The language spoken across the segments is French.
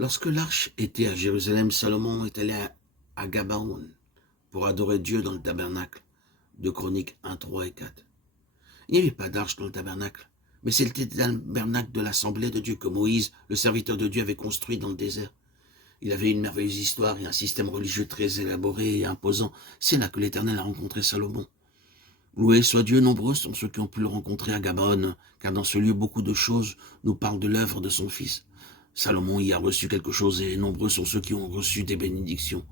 Lorsque l'arche était à Jérusalem, Salomon est allé à Gabaon pour adorer Dieu dans le tabernacle. De Chroniques 1, 3 et 4. Il n'y avait pas d'arche dans le tabernacle, mais c'était le tabernacle de l'assemblée de Dieu que Moïse, le serviteur de Dieu, avait construit dans le désert. Il avait une merveilleuse histoire et un système religieux très élaboré et imposant. C'est là que l'Éternel a rencontré Salomon. Loué soit Dieu, nombreux sont ceux qui ont pu le rencontrer à Gabaon, car dans ce lieu, beaucoup de choses nous parlent de l'œuvre de son fils. Salomon y a reçu quelque chose et nombreux sont ceux qui ont reçu des bénédictions.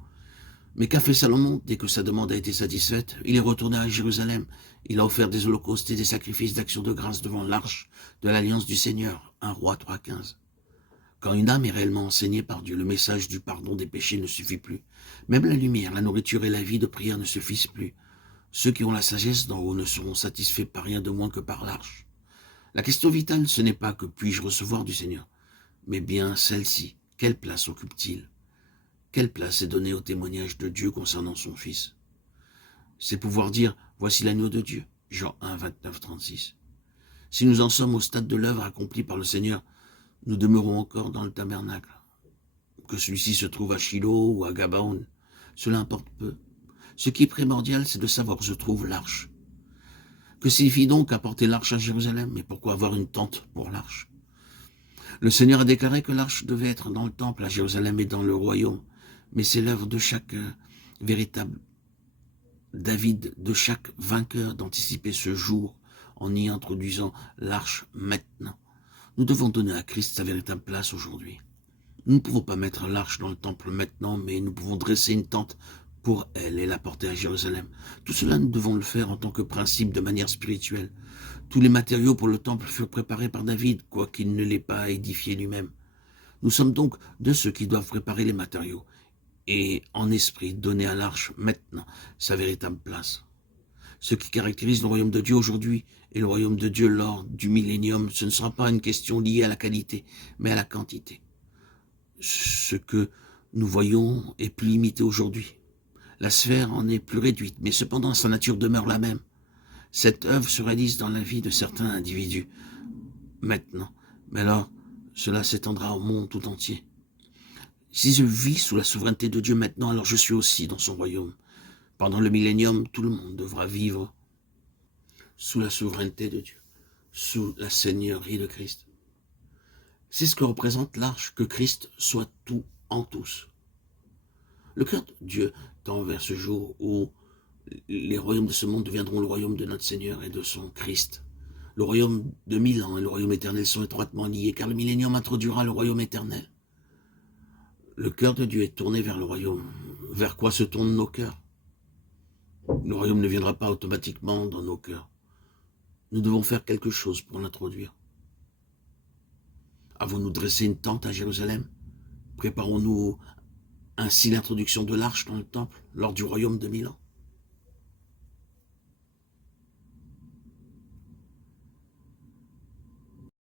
Mais qu'a fait Salomon dès que sa demande a été satisfaite? Il est retourné à Jérusalem. Il a offert des holocaustes et des sacrifices d'action de grâce devant l'arche de l'alliance du Seigneur. 1 Roi 3,15. Quand une âme est réellement enseignée par Dieu, le message du pardon des péchés ne suffit plus. Même la lumière, la nourriture et la vie de prière ne suffisent plus. Ceux qui ont la sagesse d'en haut ne seront satisfaits par rien de moins que par l'arche. La question vitale, ce n'est pas que puis-je recevoir du Seigneur, mais bien celle-ci. Quelle place occupe-t-il? Quelle place est donnée au témoignage de Dieu concernant son Fils? C'est pouvoir dire, voici l'agneau de Dieu, Jean 1, 29, 36. Si nous en sommes au stade de l'œuvre accomplie par le Seigneur, nous demeurons encore dans le tabernacle. Que celui-ci se trouve à Shiloh ou à Gabaon, cela importe peu. Ce qui est primordial, c'est de savoir où se trouve l'arche. Que signifie donc apporter l'arche à Jérusalem? Et pourquoi avoir une tente pour l'arche? Le Seigneur a déclaré que l'arche devait être dans le temple à Jérusalem et dans le royaume. Mais c'est l'œuvre de chaque véritable David, de chaque vainqueur d'anticiper ce jour en y introduisant l'arche maintenant. Nous devons donner à Christ sa véritable place aujourd'hui. Nous ne pouvons pas mettre l'arche dans le temple maintenant, mais nous pouvons dresser une tente pour elle et la porter à Jérusalem. Tout cela, nous devons le faire en tant que principe de manière spirituelle. Tous les matériaux pour le temple furent préparés par David, quoiqu'il ne l'ait pas édifié lui-même. Nous sommes donc de ceux qui doivent préparer les matériaux et, en esprit, donner à l'arche maintenant sa véritable place. Ce qui caractérise le royaume de Dieu aujourd'hui et le royaume de Dieu lors du millénium, ce ne sera pas une question liée à la qualité, mais à la quantité. Ce que nous voyons est plus limité aujourd'hui. La sphère en est plus réduite, mais cependant sa nature demeure la même. Cette œuvre se réalise dans la vie de certains individus maintenant, mais alors cela s'étendra au monde tout entier. Si je vis sous la souveraineté de Dieu maintenant, alors je suis aussi dans son royaume. Pendant le millénium, tout le monde devra vivre sous la souveraineté de Dieu, sous la seigneurie de Christ. C'est ce que représente l'arche, que Christ soit tout en tous. Le cœur de Dieu tend vers ce jour où les royaumes de ce monde deviendront le royaume de notre Seigneur et de son Christ. Le royaume de 1000 ans et le royaume éternel sont étroitement liés, car le millénium introduira le royaume éternel. Le cœur de Dieu est tourné vers le royaume. Vers quoi se tournent nos cœurs? Le royaume ne viendra pas automatiquement dans nos cœurs. Nous devons faire quelque chose pour l'introduire. Avons-nous dressé une tente à Jérusalem? Préparons-nous ainsi l'introduction de l'arche dans le temple lors du royaume de 1000 ans?